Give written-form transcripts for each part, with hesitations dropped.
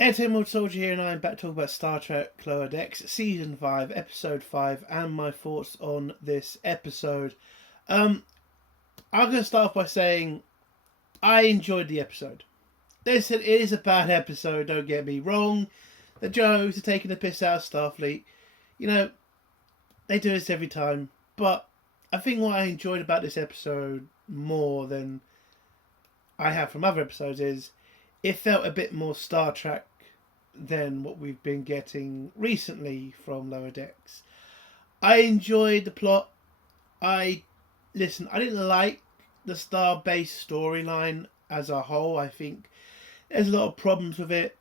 Episode Soldier here, and I'm back to talk about Star Trek Lower Decks, Season 5, Episode 5, and my thoughts on this episode. I'm going to start off by saying I enjoyed the episode. Listen, it is a bad episode, don't get me wrong. The jokes are taking the piss out of Starfleet. You know, they do this every time. But I think what I enjoyed about this episode more than I have from other episodes is it felt a bit more Star Trek than what we've been getting recently from Lower Decks. I enjoyed the plot. I didn't like the Star-based storyline as a whole. I think there's a lot of problems with it,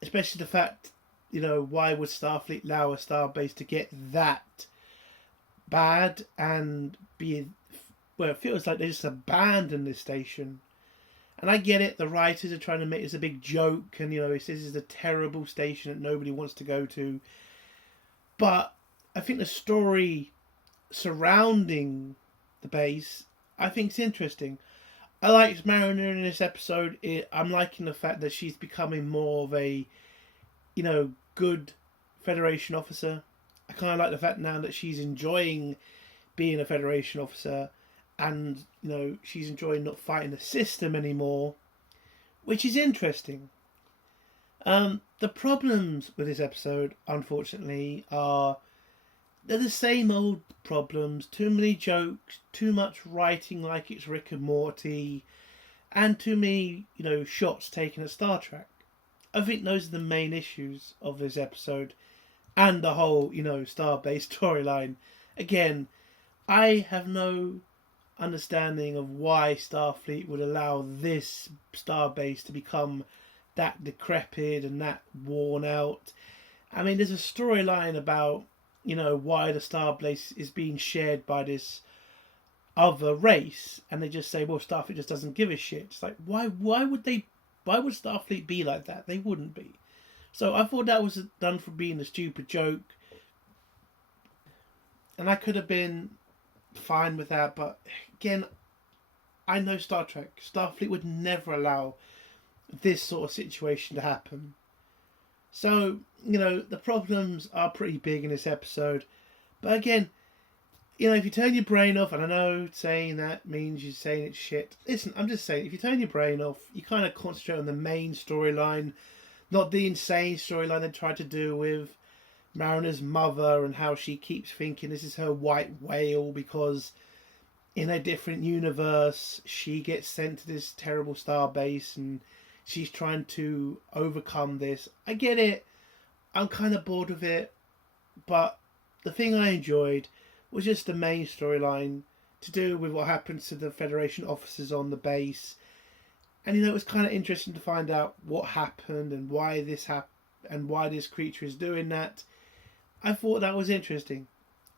especially the fact, why would Starfleet allow a Star-base to get that bad and it feels like they just abandoned this station. And I get it, the writers are trying to make this a big joke, and this is a terrible station that nobody wants to go to. But I think the story surrounding the base, I think is interesting. I liked Mariner in this episode. I'm liking the fact that she's becoming more of a, good Federation officer. I kind of like the fact now that she's enjoying being a Federation officer. And, she's enjoying not fighting the system anymore, which is interesting. The problems with this episode, unfortunately, they're the same old problems. Too many jokes, too much writing like it's Rick and Morty, and too many, shots taken at Star Trek. I think those are the main issues of this episode and the whole, Star-based storyline. Again, I have no understanding of why Starfleet would allow this starbase to become that decrepit and that worn out. I mean, there's a storyline about, why the starbase is being shared by this other race, and they just say, well, Starfleet just doesn't give a shit. It's like, why would Starfleet be like that? They wouldn't be. So I thought that was done for being a stupid joke, and I could have been fine with that, but again, I know Star Trek. Starfleet would never allow this sort of situation to happen. So, the problems are pretty big in this episode. But again, if you turn your brain off, and I know saying that means you're saying it's shit. Listen, I'm just saying, if you turn your brain off, you kind of concentrate on the main storyline, not the insane storyline they tried to do with Mariner's mother and how she keeps thinking this is her white whale because in a different universe she gets sent to this terrible star base and she's trying to overcome this. I get it. I'm kind of bored with it. But the thing I enjoyed was just the main storyline to do with what happens to the Federation officers on the base. And it was kind of interesting to find out what happened and why this happened and why this creature is doing that. I thought that was interesting.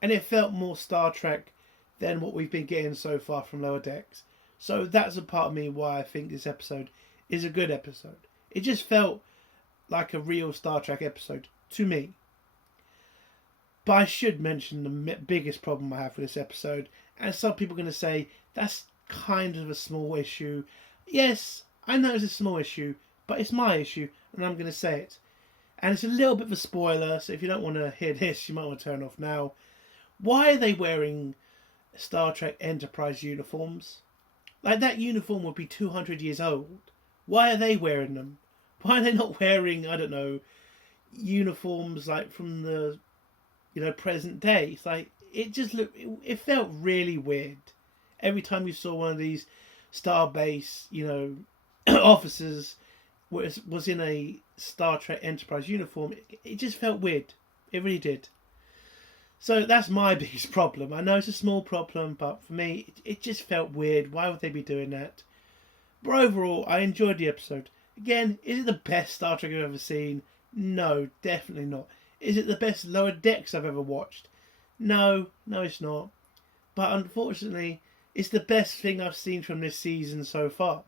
And it felt more Star Trek than what we've been getting so far from Lower Decks. So that's a part of me why I think this episode is a good episode. It just felt like a real Star Trek episode to me. But I should mention the biggest problem I have with this episode. And some people are going to say, that's kind of a small issue. Yes, I know it's a small issue, but it's my issue, and I'm going to say it. And it's a little bit of a spoiler, so if you don't want to hear this, you might want to turn off now. Why are they wearing Star Trek Enterprise uniforms? Like, that uniform would be 200 years old. Why are they wearing them? Why are they not wearing, I don't know, uniforms like from the, present day? It's like, it felt really weird. Every time you saw one of these Starbase, officers was in a Star Trek Enterprise uniform, it just felt weird. It really did. So that's my biggest problem. I know it's a small problem, but for me, it just felt weird. Why would they be doing that? But overall, I enjoyed the episode. Again, is it the best Star Trek I've ever seen? No, definitely not. Is it the best Lower Decks I've ever watched? No, it's not. But unfortunately, it's the best thing I've seen from this season so far.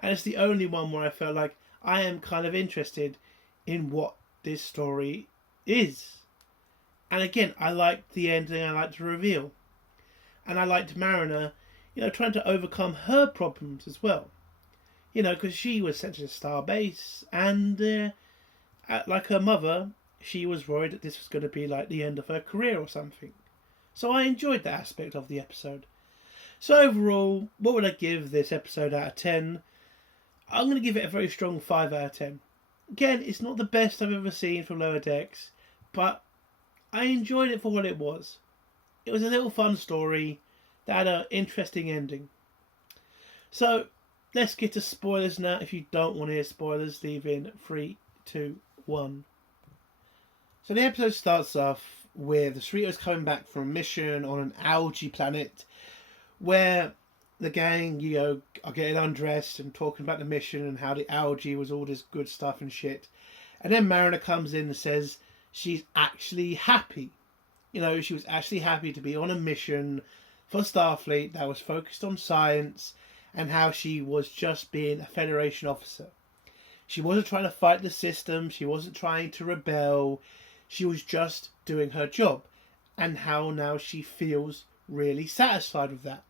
And it's the only one where I felt like I am kind of interested in what this story is. And again, I liked the ending, I liked the reveal. And I liked Mariner, trying to overcome her problems as well. You know, because she was sent to the starbase, and like her mother, she was worried that this was going to be like the end of her career or something. So I enjoyed that aspect of the episode. So overall, what would I give this episode out of 10? I'm going to give it a very strong 5 out of 10. Again, it's not the best I've ever seen from Lower Decks, but I enjoyed it for what it was. It was a little fun story that had an interesting ending. So, let's get to spoilers now. If you don't want to hear spoilers, leave in 3, 2, 1. So the episode starts off with the Cerritos coming back from a mission on an algae planet where the gang, you know, are getting undressed and talking about the mission and how the algae was all this good stuff and shit. And then Mariner comes in and says she's actually happy. You know, she was actually happy to be on a mission for Starfleet that was focused on science and how she was just being a Federation officer. She wasn't trying to fight the system. She wasn't trying to rebel. She was just doing her job. And how now she feels really satisfied with that.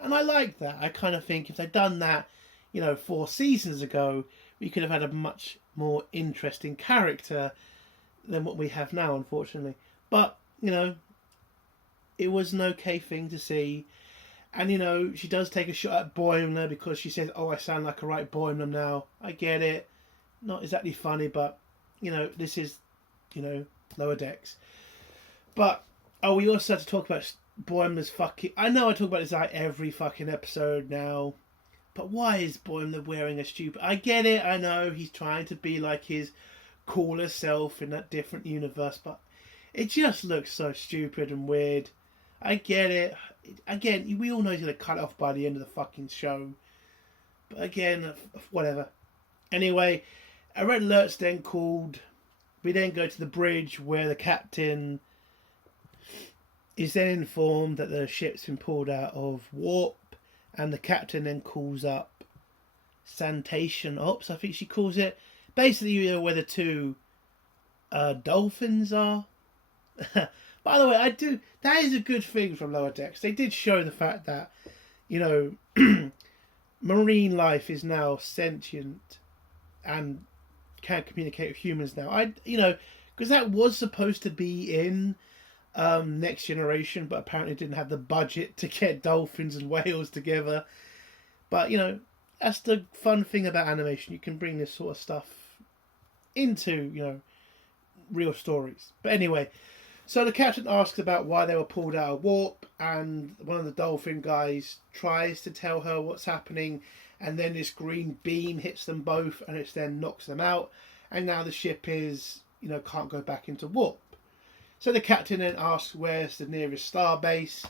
And I like that. I kind of think if they'd done that, you know, 4 seasons ago, we could have had a much more interesting character than what we have now, unfortunately. But, you know, it was an okay thing to see. And, you know, she does take a shot at Boimler because she says, oh, I sound like a right Boimler now. I get it. Not exactly funny, but, you know, this is, you know, Lower Decks. But, oh, we also had to talk about Boimler's fucking... I know I talk about this like every fucking episode now. But why is Boimler wearing a stupid... I get it, I know. He's trying to be like his cooler self in that different universe. But it just looks so stupid and weird. I get it. Again, we all know he's going to cut off by the end of the fucking show. But again, whatever. Anyway, a red alert's then called. We then go to the bridge where the captain is then informed that the ship's been pulled out of warp. And the captain then calls up Santation Ops, I think she calls it. Basically, you know where the 2 dolphins are. By the way, that is a good thing from Lower Decks. They did show the fact that, you know, marine life is now sentient and can communicate with humans now. You know, because that was supposed to be in Next Generation, but apparently didn't have the budget to get dolphins and whales together. But, you know, that's the fun thing about animation. You can bring this sort of stuff into, you know, real stories. But anyway... So the captain asks about why they were pulled out of warp, and one of the dolphin guys tries to tell her what's happening, and then this green beam hits them both, and it then knocks them out, and now the ship is, you know, can't go back into warp. So the captain then asks where's the nearest starbase,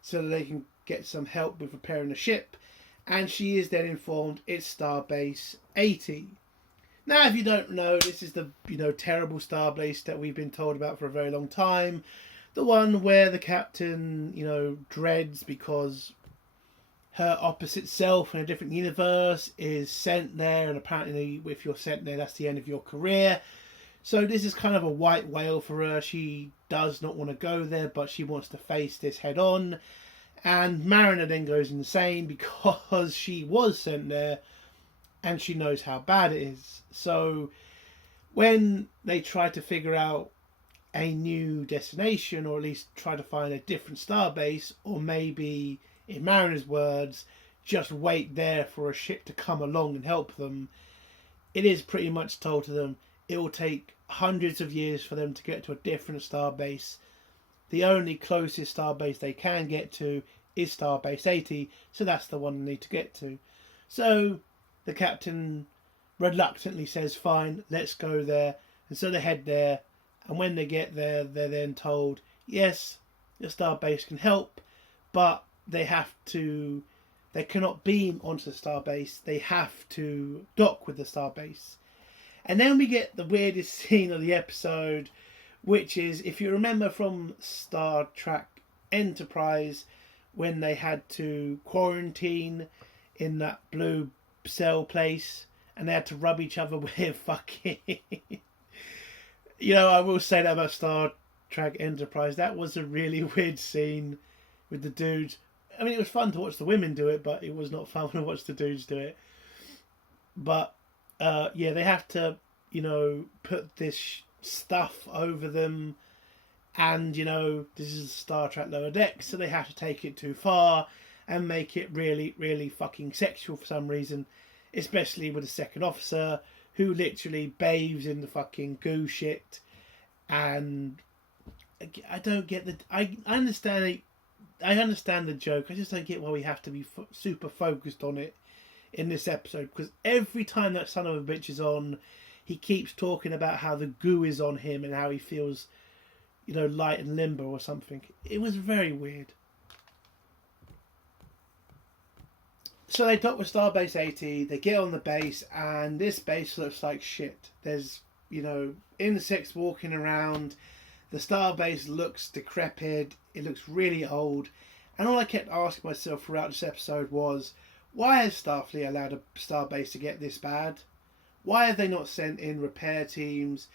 so that they can get some help with repairing the ship, and she is then informed it's Starbase 80. Now, if you don't know, this is the, you know, terrible starbase that we've been told about for a very long time. The one where the captain, you know, dreads because her opposite self in a different universe is sent there. And apparently, if you're sent there, that's the end of your career. So this is kind of a white whale for her. She does not want to go there, but she wants to face this head on. And Mariner then goes insane because she was sent there. And she knows how bad it is. So when they try to figure out a new destination, or at least try to find a different starbase, or maybe, in Mariner's words, just wait there for a ship to come along and help them, it is pretty much told to them it will take hundreds of years for them to get to a different starbase. The only closest starbase they can get to is Starbase 80, so that's the one they need to get to. So the captain reluctantly says, fine, let's go there. And so they head there. And when they get there, they're then told, yes, the starbase can help, but they cannot beam onto the starbase. They have to dock with the starbase. And then we get the weirdest scene of the episode, which is, if you remember from Star Trek Enterprise, when they had to quarantine in that blue cell place, and they had to rub each other with fucking... You know, I will say that about Star Trek Enterprise. That was a really weird scene with the dudes. I mean, it was fun to watch the women do it, but it was not fun to watch the dudes do it. But yeah, they have to, put this stuff over them. And, this is Star Trek Lower Decks, so they have to take it too far and make it really, really fucking sexual for some reason. Especially with the second officer, who literally bathes in the fucking goo shit. And I don't get the... I understand the joke. I just don't get why we have to be super focused on it in this episode. Because every time that son of a bitch is on, he keeps talking about how the goo is on him and how he feels... light and limber or something. It was very weird. So they dock with Starbase 80, they get on the base, and this base looks like shit. There's, insects walking around, the Starbase looks decrepit, it looks really old, and all I kept asking myself throughout this episode was, why has Starfleet allowed a Starbase to get this bad? Why have they not sent in repair teams,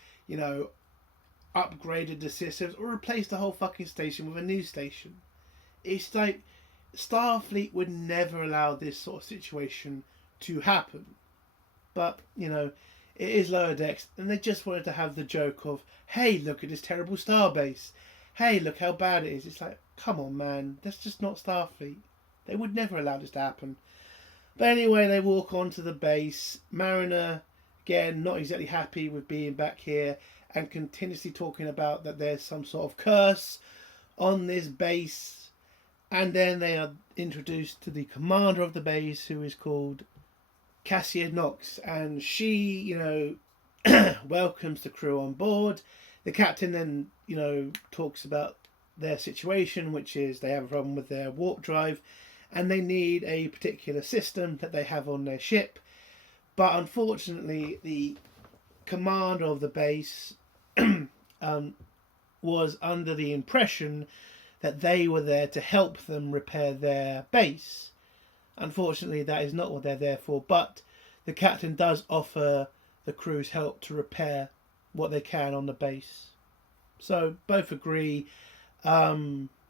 upgraded the systems, or replaced the whole fucking station with a new station? It's like Starfleet would never allow this sort of situation to happen. But, it is Lower Decks, and they just wanted to have the joke of, hey, look at this terrible starbase. Hey, look how bad it is. It's like, come on, man. That's just not Starfleet. They would never allow this to happen. But anyway, they walk onto the base. Mariner, again, not exactly happy with being back here, and continuously talking about that there's some sort of curse on this base. And then they are introduced to the commander of the base, who is called Cassia Knox. And she, welcomes the crew on board. The captain then, talks about their situation, which is they have a problem with their warp drive. And they need a particular system that they have on their ship. But unfortunately, the commander of the base was under the impression that they were there to help them repair their base. Unfortunately, that is not what they're there for, but the captain does offer the crew's help to repair what they can on the base. So both agree. Cassia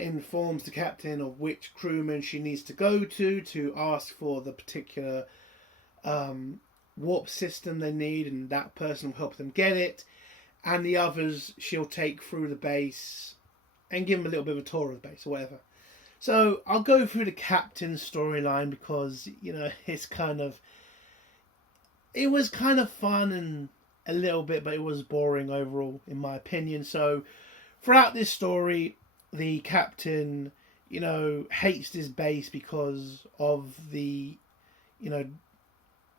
informs the captain of which crewman she needs to go to ask for the particular warp system they need, and that person will help them get it. And the others she'll take through the base and give them a little bit of a tour of the base or whatever. So I'll go through the captain's storyline because, it was kind of fun and a little bit, but it was boring overall, in my opinion. So throughout this story, the captain, hates this base because of the,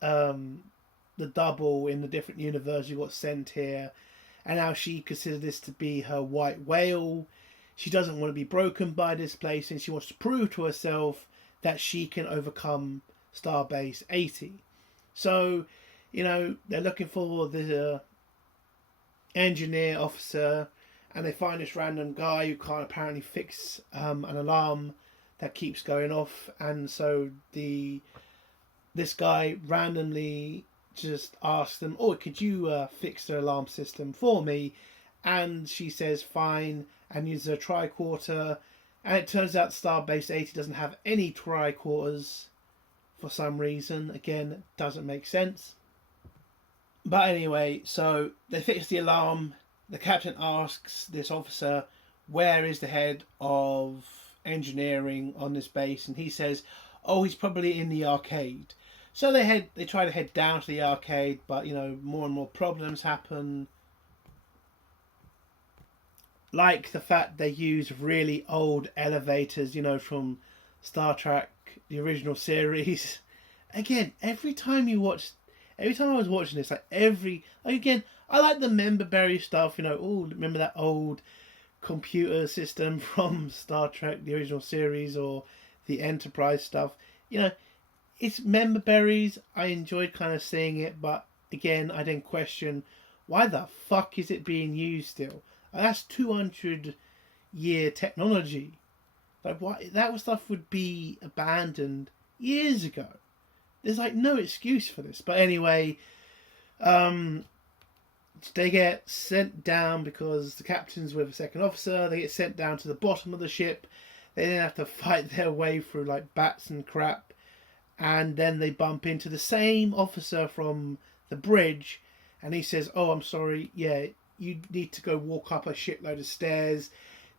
the double in the different universe who got sent here. And now she considers this to be her white whale. She doesn't want to be broken by this place, and she wants to prove to herself that she can overcome Starbase 80. So, they're looking for the engineer officer, and they find this random guy who can't apparently fix an alarm that keeps going off. And so this guy randomly just asks them, could you fix the alarm system for me? And she says fine, and uses a tricorder. And it turns out Starbase 80 doesn't have any tricorders for some reason. Again, doesn't make sense. But anyway, so they fix the alarm. The captain asks this officer, where is the head of engineering on this base? And he says, he's probably in the arcade. So they try to head down to the arcade, but more and more problems happen. Like the fact they use really old elevators, from Star Trek, the original series. Again, every time I was watching this, I like the member-berry stuff, remember that old computer system from Star Trek, the original series, or the Enterprise stuff. It's member berries. I enjoyed kind of seeing it, but again, I then question, why the fuck is it being used still? That's 200-year technology. Like, why that stuff would be abandoned years ago. There's no excuse for this. But anyway, they get sent down because the captain's with a second officer. They get sent down to the bottom of the ship. They then have to fight their way through bats and crap. And then they bump into the same officer from the bridge, and he says, "Oh, I'm sorry, yeah, you need to go walk up a shitload of stairs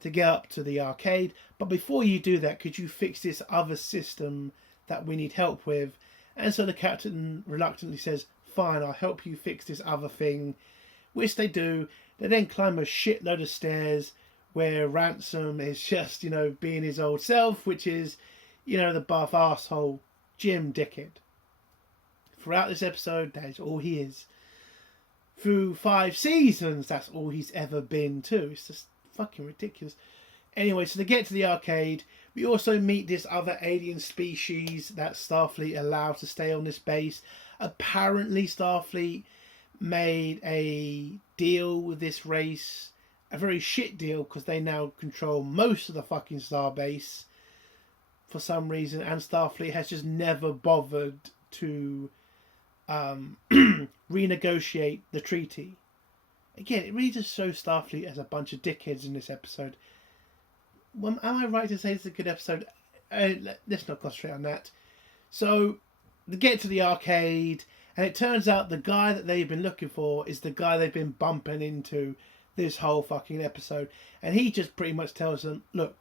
to get up to the arcade. But before you do that, could you fix this other system that we need help with?" And so the captain reluctantly says, "Fine, I'll help you fix this other thing," which they do. They then climb a shitload of stairs where Ransom is just, being his old self, which is, the buff arsehole Jim dickhead. Throughout this episode, that is all he is. Through 5 seasons, that's all he's ever been too. It's just fucking ridiculous. Anyway, so they get to the arcade. We also meet this other alien species that Starfleet allowed to stay on this base. Apparently, Starfleet made a deal with this race. A very shit deal, because they now control most of the fucking starbase for some reason, and Starfleet has just never bothered to renegotiate the treaty. Again, it really just shows Starfleet as a bunch of dickheads in this episode. Well, am I right to say it's a good episode? Let's not concentrate on that. So, they get to the arcade, and it turns out the guy that they've been looking for is the guy they've been bumping into this whole fucking episode. And he just pretty much tells them, "Look,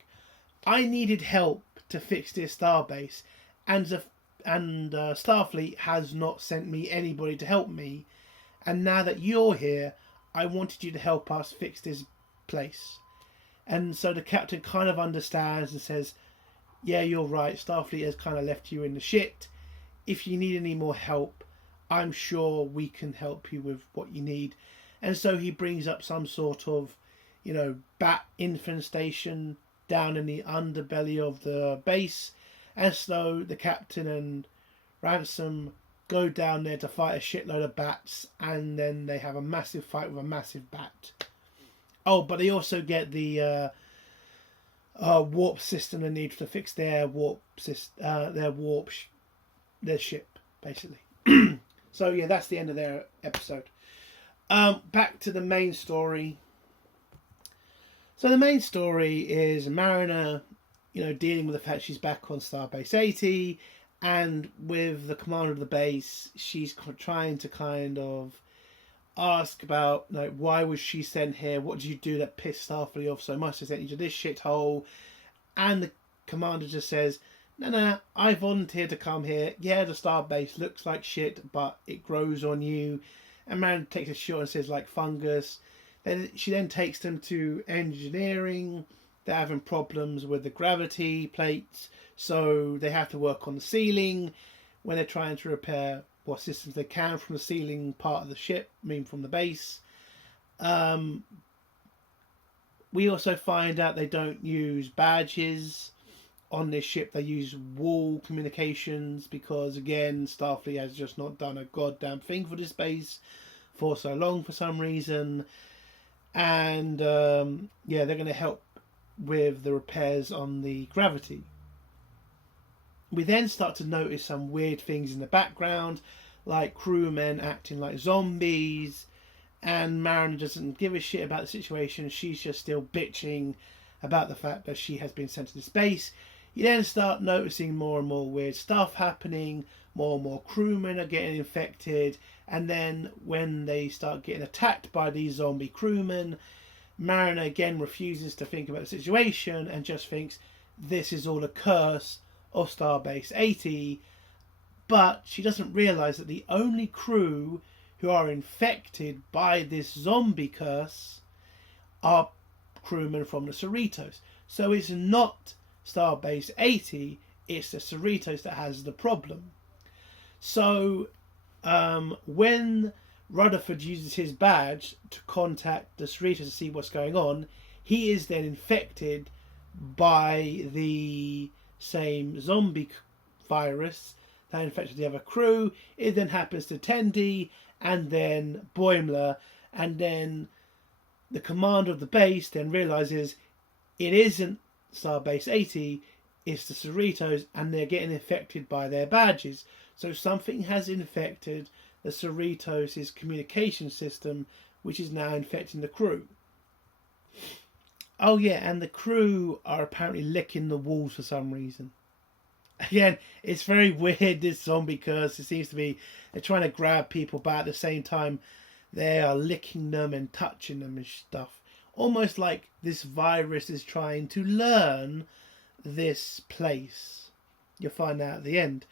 I needed help to fix this starbase, and Starfleet has not sent me anybody to help me. And now that you're here, I wanted you to help us fix this place." And so the captain kind of understands and says, "Yeah, you're right. Starfleet has kind of left you in the shit. If you need any more help, I'm sure we can help you with what you need." And so he brings up some sort of, bat infestation down in the underbelly of the base. And so the captain and Ransom go down there to fight a shitload of bats, and then they have a massive fight with a massive bat. Oh, but they also get the warp system they need to fix their their ship, basically. So yeah, that's the end of their episode. Back to the main story. So the main story is Mariner, dealing with the fact she's back on Starbase 80, and with the commander of the base, she's trying to kind of ask about, why was she sent here? What did you do that pissed Starfleet off so much? They sent you to this shithole. And the commander just says, No, I volunteered to come here. Yeah, the starbase looks like shit, but it grows on you. And Mariner takes a shot and says, like fungus. Then she then takes them to engineering. They're having problems with the gravity plates, so they have to work on the ceiling when they're trying to repair what systems they can from the ceiling part of the ship, from the base. We also find out they don't use badges on this ship. They use wall communications because, again, Starfleet has just not done a goddamn thing for this base for so long for some reason. And they're going to help with the repairs on the gravity. We then start to notice some weird things in the background, like crewmen acting like zombies, and Mariner doesn't give a shit about the situation. She's just still bitching about the fact that she has been sent to this base. You then start noticing more and more weird stuff happening. More and more crewmen are getting infected, and then when they start getting attacked by these zombie crewmen, Mariner again refuses to think about the situation and just thinks this is all a curse of Starbase 80. But she doesn't realise that the only crew who are infected by this zombie curse are crewmen from the Cerritos. So it's not Starbase 80, it's the Cerritos that has the problem. So when Rutherford uses his badge to contact the Cerritos to see what's going on, he is then infected by the same zombie virus that infected the other crew. It then happens to Tendi and then Boimler, and then the commander of the base then realises it isn't Starbase 80, it's the Cerritos, and they're getting infected by their badges. So something has infected the Cerritos' communication system, which is now infecting the crew. Oh yeah, and the crew are apparently licking the walls for some reason. Again, it's very weird, this zombie curse. It seems to be they're trying to grab people, but at the same time, they are licking them and touching them and stuff. Almost like this virus is trying to learn this place. You'll find out at the end.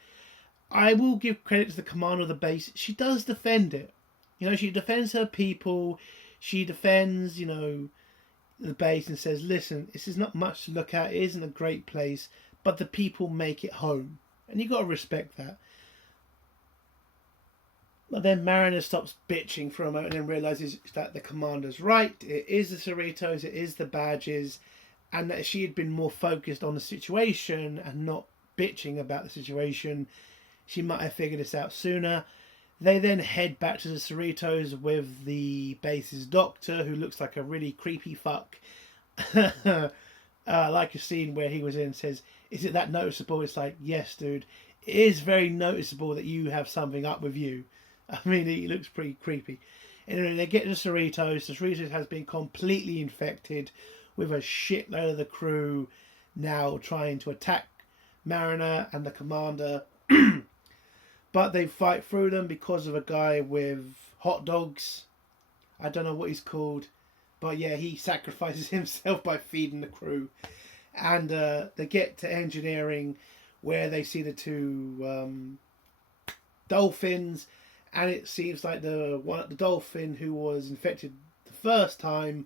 I will give credit to the commander of the base. She does defend it. You know, she defends her people. She defends, you know, the base and says, listen, this is not much to look at. It isn't a great place, but the people make it home. And you've got to respect that. But then Mariner stops bitching for a moment and then realises that the commander's right. It is the Cerritos, it is the badges, and that she had been more focused on the situation and not bitching about the situation, she might have figured this out sooner. They then head back to the Cerritos with the base's doctor, who looks like a really creepy fuck. Like a scene where he was in says, is it that noticeable? It's like, yes, dude. It is very noticeable that you have something up with you. I mean, he looks pretty creepy. Anyway, they get to the Cerritos. The Cerritos has been completely infected with a shitload of the crew now trying to attack Mariner and the commander. But they fight through them because of a guy with hot dogs. I don't know what he's called. But yeah, he sacrifices himself by feeding the crew. And they get to engineering where they see the two dolphins. And it seems like the dolphin who was infected the first time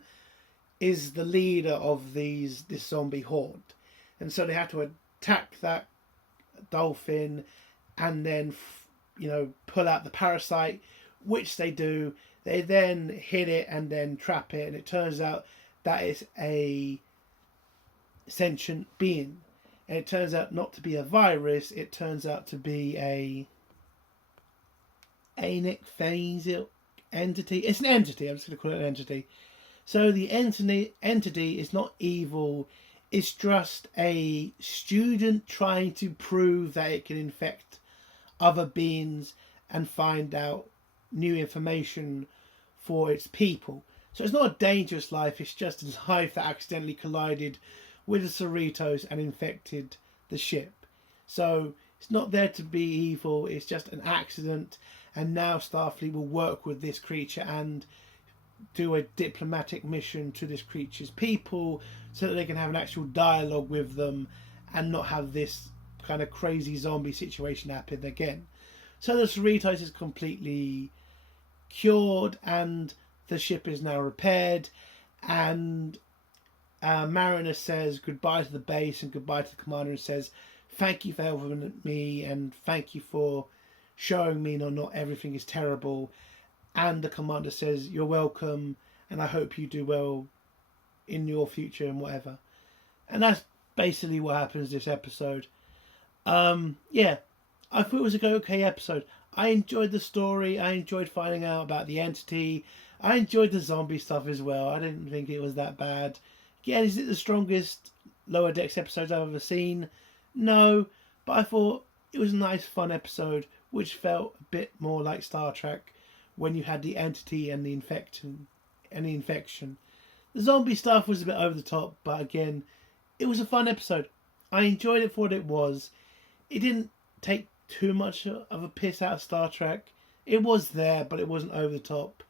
is the leader of this zombie horde. And so they have to attack that dolphin and then, you know, pull out the parasite, which they do. They then hit it and then trap it. And it turns out that is a sentient being. And it turns out not to be a virus. It turns out to be a anic phasic entity. It's an entity. I'm just going to call it an entity. So the entity is not evil. It's just a student trying to prove that it can infect other beings and find out new information for its people. So it's not a dangerous life. It's just a life that accidentally collided with the Cerritos and infected the ship. So it's not there to be evil. It's just an accident. And now Starfleet will work with this creature and do a diplomatic mission to this creature's people so that they can have an actual dialogue with them and not have this kind of crazy zombie situation happen again. So the Cerritos is completely cured and the ship is now repaired, and Mariner says goodbye to the base and goodbye to the commander and says, thank you for helping me and thank you for showing me not everything is terrible. And the commander says, you're welcome and I hope you do well in your future and whatever. And that's basically what happens this episode. Yeah, I thought it was a okay episode. I enjoyed the story. I enjoyed finding out about the entity. I enjoyed the zombie stuff as well. I didn't think it was that bad. Again, is it the strongest Lower Decks episodes I've ever seen? No, but I thought it was a nice, fun episode, which felt a bit more like Star Trek when you had the entity and the infection. The zombie stuff was a bit over the top, but again, it was a fun episode. I enjoyed it for what it was. It didn't take too much of a piss out of Star Trek. It was there, but it wasn't over the top.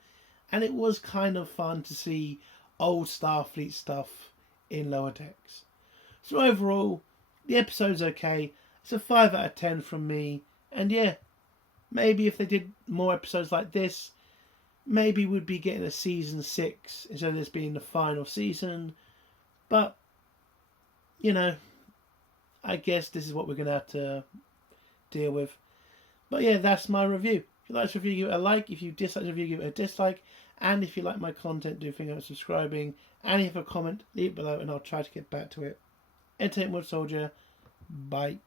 And it was kind of fun to see old Starfleet stuff in Lower Decks. So overall, the episode's okay. It's a 5 out of 10 from me. And yeah, maybe if they did more episodes like this, maybe we'd be getting a season 6 instead of this being the final season. But, you know, I guess this is what we're going to have to deal with. But yeah, that's my review. If you like this review, give it a like. If you dislike the review, give it a dislike. And if you like my content, do think about subscribing. And if you have a comment, leave it below and I'll try to get back to it. Entertainment Soldier. Bye.